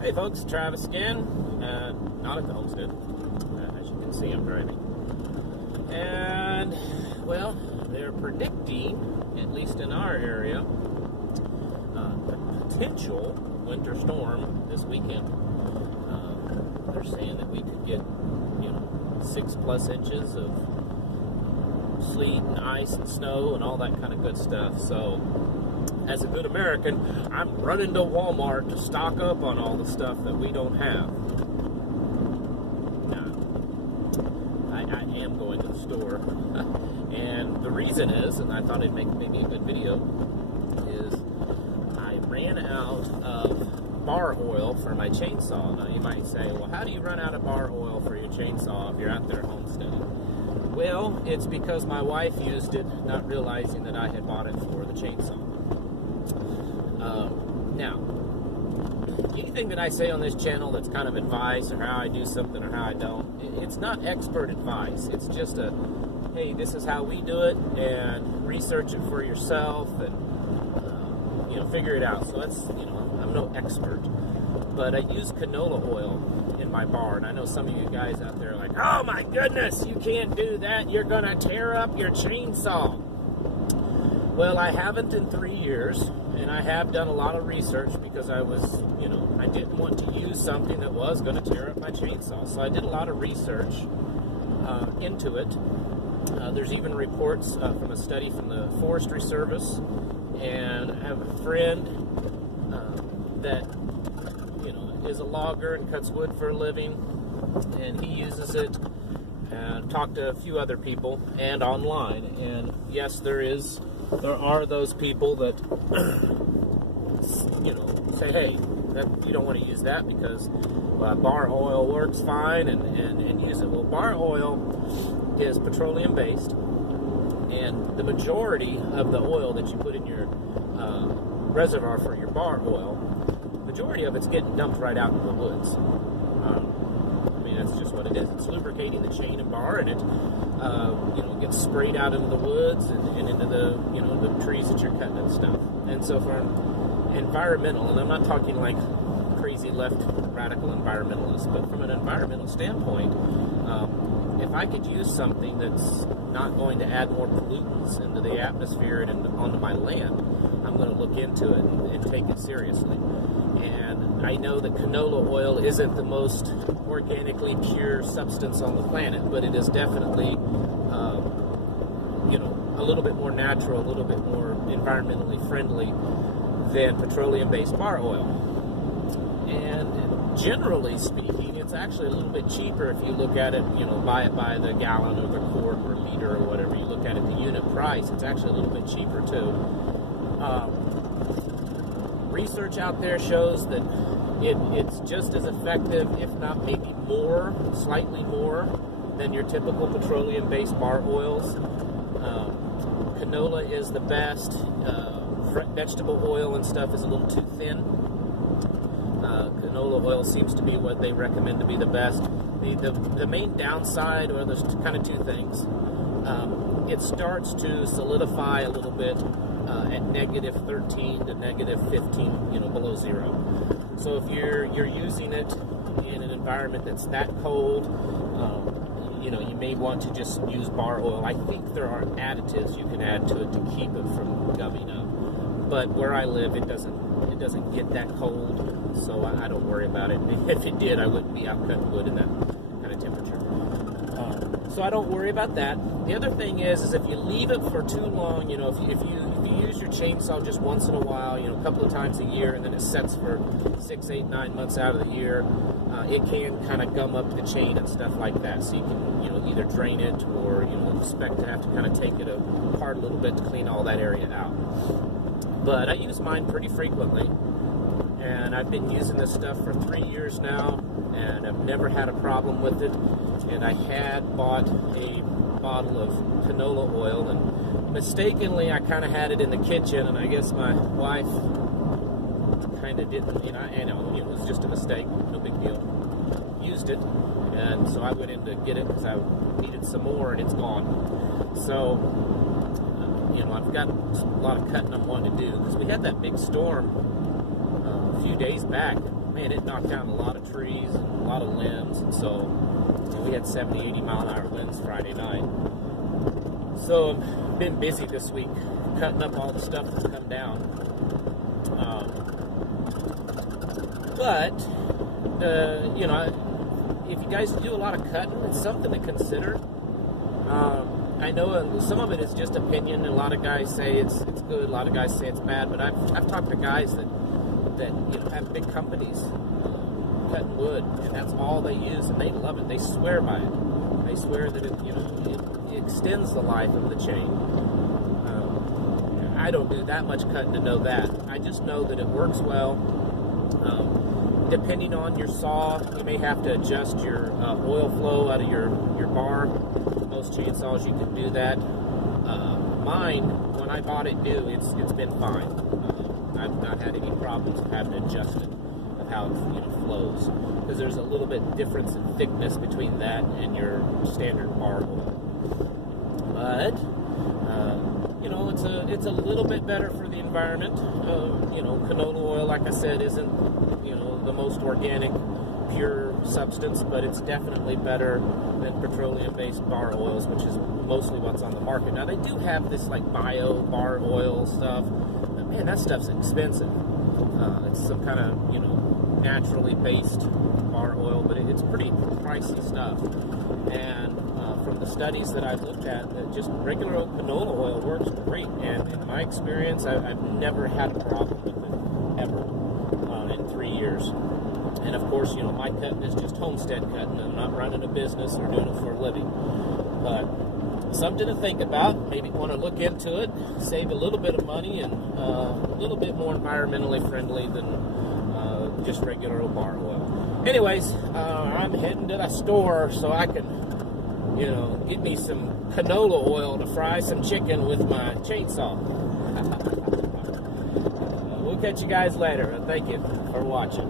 Hey folks, Travis again, not at the Homestead. As you can see, I'm driving. And, well, they're predicting, at least in our area, a potential winter storm this weekend. They're saying that we could get, 6+ inches of sleet and ice and snow and all that kind of good stuff. So, as a good American, I'm running to Walmart to stock up on all the stuff that we don't have. Now, I am going to the store. And the reason is, and I thought it'd make maybe a good video, is I ran out of bar oil for my chainsaw. Now, you might say, well, how do you run out of bar oil for your chainsaw if you're out there homesteading? Well, it's because my wife used it, not realizing that I had bought it for the chainsaw. Now, anything that I say on this channel that's kind of advice or how I do something or how I don't, it's not expert advice. It's just a, hey, this is how we do it, and research it for yourself, and, figure it out. So that's, I'm no expert. But I use canola oil in my bar, and I know some of you guys out there are like, oh my goodness, you can't do that. You're going to tear up your chainsaw. Well, I haven't in 3 years, and I have done a lot of research because I was, I didn't want to use something that was going to tear up my chainsaw. So I did a lot of research into it. There's even reports from a study from the Forestry Service, and I have a friend that, is a logger and cuts wood for a living, and he uses it, and talked to a few other people, and online, and yes, there are those people that, say, hey, you don't want to use that because bar oil works fine and use it. Well, bar oil is petroleum based, and the majority of the oil that you put in your reservoir for your bar oil, majority of it's getting dumped right out into the woods. That's just what it is. It's lubricating the chain and bar, and it gets sprayed out into the woods and into the the trees that you're cutting and stuff. And so for environmental, and I'm not talking like crazy left radical environmentalists, but from an environmental standpoint, if I could use something that's not going to add more pollutants into the atmosphere and onto my land, I'm going to look into it and take it seriously. And I know that canola oil isn't the most organically pure substance on the planet, but it is definitely, a little bit more natural, a little bit more environmentally friendly than petroleum-based bar oil. And generally speaking, it's actually a little bit cheaper if you look at it, buy it by the gallon or the quart or liter or whatever. You look at it, the unit price, it's actually a little bit cheaper too. Research out there shows that it's just as effective, if not maybe more, slightly more, than your typical petroleum-based bar oils. Canola is the best. Vegetable oil and stuff is a little too thin. Canola oil seems to be what they recommend to be the best. The main downside, or there's kind of two things. It starts to solidify a little bit at -13 to -15, below zero. So if you're using it in an environment that's that cold, you may want to just use bar oil. I think there are additives you can add to it to keep it from gumming up. But where I live, it doesn't get that cold, so I don't worry about it. If it did, I wouldn't be out cutting wood in that kind of temperature. So I don't worry about that. The other thing is if you leave it for too long, if you use your chainsaw just once in a while, a couple of times a year, and then it sets for 6, 8, 9 months out of the year, it can kind of gum up the chain and stuff like that. So you can, either drain it or, expect to have to kind of take it apart a little bit to clean all that area out. But I use mine pretty frequently, and I've been using this stuff for 3 years now, and I've never had a problem with it. And I had bought a bottle of canola oil, and mistakenly I kind of had it in the kitchen, and I guess my wife kind of didn't, I know, it was just a mistake, no big deal. Used it, and so I went in to get it because I needed some more, and it's gone. So, I've got a lot of cutting I'm wanting to do, because we had that big storm few days back, man, it knocked down a lot of trees and a lot of limbs, and so we had 70, 80 mile an hour winds Friday night. So I've been busy this week cutting up all the stuff that's come down. But you know, if you guys do a lot of cutting, it's something to consider. I know some of it is just opinion, and a lot of guys say it's good, a lot of guys say it's bad. But I've talked to guys that you know, have big companies cutting wood, and that's all they use, and they love it. They swear by it. They swear that it extends the life of the chain. I don't do that much cutting to know that. I just know that it works well. Depending on your saw, you may have to adjust your oil flow out of your bar. Most chainsaws you can do that. Mine, when I bought it new, it's been fine. I've not had any problems with having to adjust it of how it flows, because there's a little bit difference in thickness between that and your standard bar oil. But it's a little bit better for the environment. Canola oil, like I said, isn't the most organic, pure substance, but it's definitely better than petroleum-based bar oils, which is mostly what's on the market. Now, they do have this like bio bar oil stuff, but man, that stuff's expensive. It's some kind of naturally based bar oil, but it's pretty pricey stuff. And from the studies that I've looked at, that just regular old canola oil works great. And in my experience, I've never had a problem with it ever in 3 years. And of course, my cutting is just homestead cutting. I'm not running a business or doing it for a living. But something to think about. Maybe want to look into it, save a little bit of money, and a little bit more environmentally friendly than just regular old bar oil. Anyways, I'm heading to the store so I can, get me some canola oil to fry some chicken with my chainsaw. We'll catch you guys later. Thank you for watching.